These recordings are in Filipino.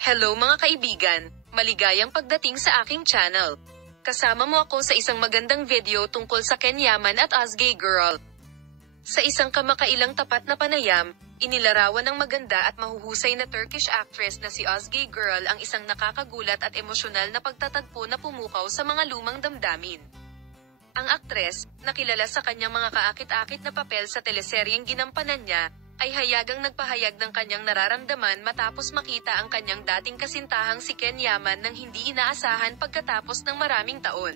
Hello mga kaibigan, maligayang pagdating sa aking channel. Kasama mo ako sa isang magandang video tungkol sa Ken Yaman at Özge Girl. Sa isang kamakailang tapat na panayam, inilarawan ng maganda at mahuhusay na Turkish actress na si Özge Girl ang isang nakakagulat at emosyonal na pagtatagpo na pumukaw sa mga lumang damdamin. Ang aktres, na kilala sa kanyang mga kaakit-akit na papel sa teleseryeng ginampanan niya, ay hayagang nagpahayag ng kanyang nararamdaman matapos makita ang kanyang dating kasintahang si Ken Yaman nang hindi inaasahan pagkatapos ng maraming taon.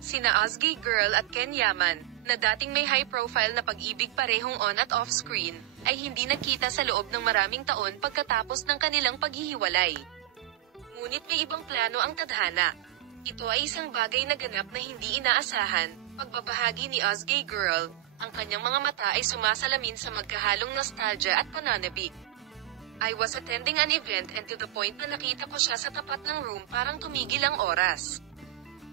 Sina Özge Girl at Ken Yaman, na dating may high-profile na pag-ibig parehong on at off-screen, ay hindi nagkita sa loob ng maraming taon pagkatapos ng kanilang paghihiwalay. Ngunit may ibang plano ang tadhana. Ito ay isang bagay na ganap na hindi inaasahan, pagbabahagi ni Özge Girl. Ang kanyang mga mata ay sumasalamin sa magkahalong nostalgia at pananabik. I was attending an event and to the point na nakita ko siya sa tapat ng room parang tumigil ang oras.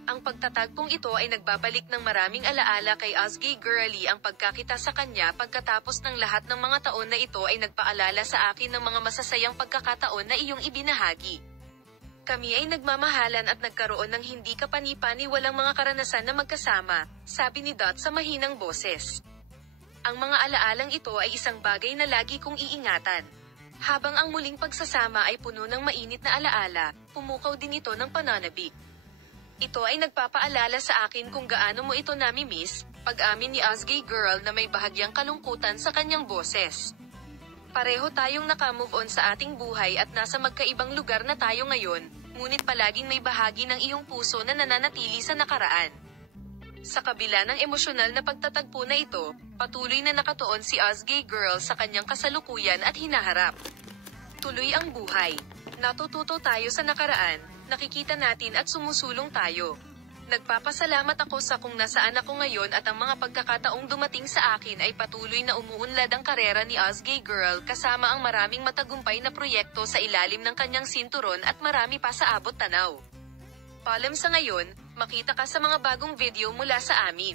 Ang pagtatagpong ito ay nagbabalik ng maraming alaala kay Özge Girlie ang pagkakita sa kanya pagkatapos ng lahat ng mga taon na ito ay nagpaalala sa akin ng mga masasayang pagkakataon na iyong ibinahagi. Kami ay nagmamahalan at nagkaroon ng hindi kapani-paniwalang mga karanasan na magkasama, sabi ni Dot sa mahinang boses. Ang mga alaalang ito ay isang bagay na lagi kong iingatan. Habang ang muling pagsasama ay puno ng mainit na alaala, pumukaw din ito ng pananabik. Ito ay nagpapaalala sa akin kung gaano mo ito nami-miss, pag-amin ni Özge Girl na may bahagyang kalungkutan sa kanyang boses. Pareho tayong naka-move on sa ating buhay at nasa magkaibang lugar na tayo ngayon, ngunit palaging may bahagi ng iyong puso na nananatili sa nakaraan. Sa kabila ng emosyonal na pagtatagpo na ito, patuloy na nakatuon si Özge Girl sa kanyang kasalukuyan at hinaharap. Tuloy ang buhay. Natututo tayo sa nakaraan, nakikita natin at sumusulong tayo. Nagpapasalamat ako sa kung nasaan ako ngayon at ang mga pagkakataong dumating sa akin ay patuloy na umuunlad ang karera ni Özge Girl kasama ang maraming matagumpay na proyekto sa ilalim ng kanyang sinturon at marami pa sa abot tanaw. Paalam sa ngayon, makita ka sa mga bagong video mula sa amin.